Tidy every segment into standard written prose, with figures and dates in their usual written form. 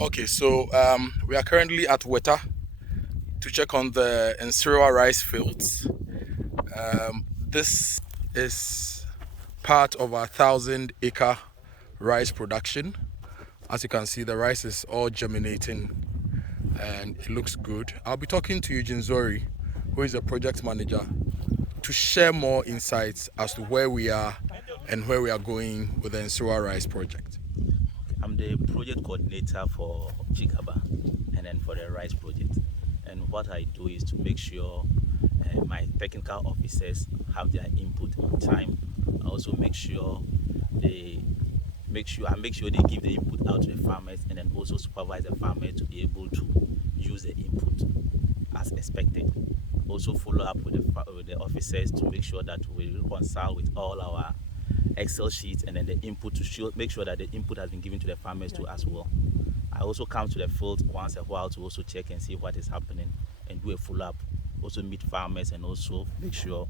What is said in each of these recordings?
Okay, so we are currently at Weta to check on the Nserewa rice fields. This is part of our 1,000-acre rice production. As you can see, the rice is all germinating and it looks good. I'll be talking to Eugene Zorri, who is a project manager, to share more insights as to where we are and where we are going with the Nserewa Rice Project. I'm the project coordinator for Chi-Gaba and then for the rice project. And what I do is to make sure my technical officers have their input on time. I also make sure they give the input out to the farmers, and then also supervise the farmers to be able to use the input as expected. Also follow up with the officers to make sure that we reconcile with all our Excel sheets and then the input to make sure that the input has been given to the farmers too as well. I also come to the field once a while to also check and see what is happening and do a follow-up. Also meet farmers and also make sure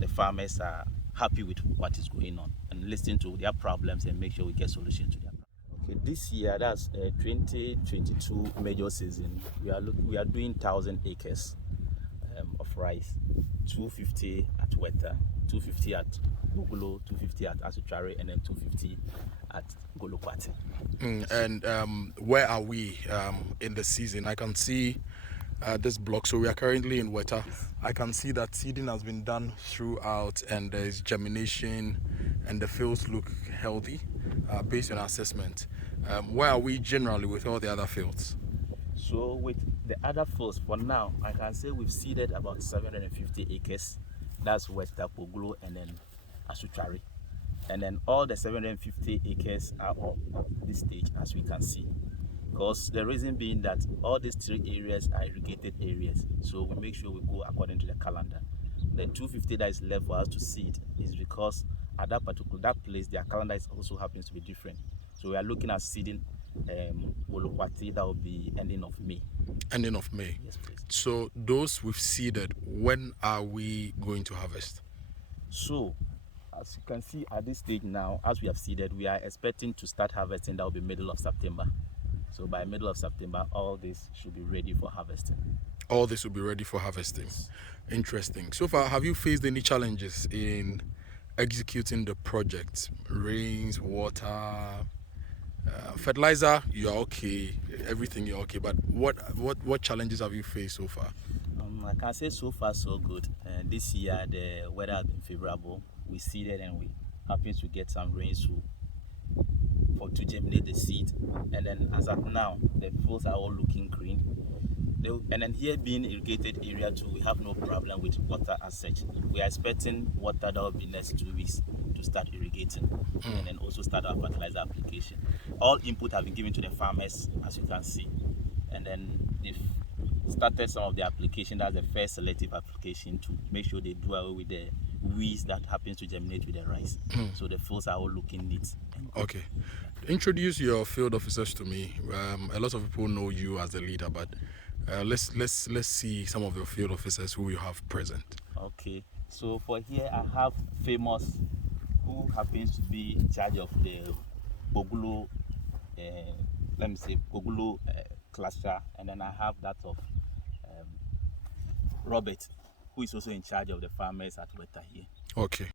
the farmers are happy with what is going on and listen to their problems and make sure we get solutions to their problems. Okay, this year, that's 2022 major season. We are doing 1,000 acres of rice, 250 at Weta, 250 at Kpoglo, 250 at Asutuare, and then 250 at Golokuati. And where are we in the season? I can see this block. So we are currently in Weta. I can see that seeding has been done throughout and there is germination and the fields look healthy based on our assessment. Where are we generally with all the other fields? So with the other fields, for now, I can say we've seeded about 750 acres. That's Weta, Kpoglo, and then Asutuare. And then all the 750 acres are up at this stage, as we can see. Because the reason being that all these three areas are irrigated areas. So we make sure we go according to the calendar. The 250 that is left for us to seed is because at that place, their calendar also happens to be different. So we are looking at seeding Golokuati, that will be ending of May. Ending of May. Yes, please. So those we've seeded, when are we going to harvest? So as you can see at this stage now, as we have seeded, we are expecting to start harvesting. That will be middle of September. So by middle of September, all this should be ready for harvesting. All this will be ready for harvesting. Interesting. So far, have you faced any challenges in executing the project? Rains, water, fertilizer, you are okay. Everything you're okay. But what challenges have you faced so far? I can say so far so good. This year the weather has been favorable. We seeded and we happen to get some rains to germinate the seed. And then as of now, the fields are all looking green. And then here being irrigated area too, we have no problem with water as such. We are expecting water that will be next 2 weeks to start irrigating and then also start our fertilizer application. All input have been given to the farmers, as you can see. And then they've started some of the application. That's the first selective application to make sure they do away with the weeds that happens to germinate with the rice. So the fields are all looking neat. Okay. Introduce your field officers to me. A lot of people know you as the leader, but let's see some of your field officers who you have present. Okay. So for here I have Famous, who happens to be in charge of the Kpoglo, Kpoglo cluster, and then I have that of Robert, who is also in charge of the farmers at Weta here. Okay.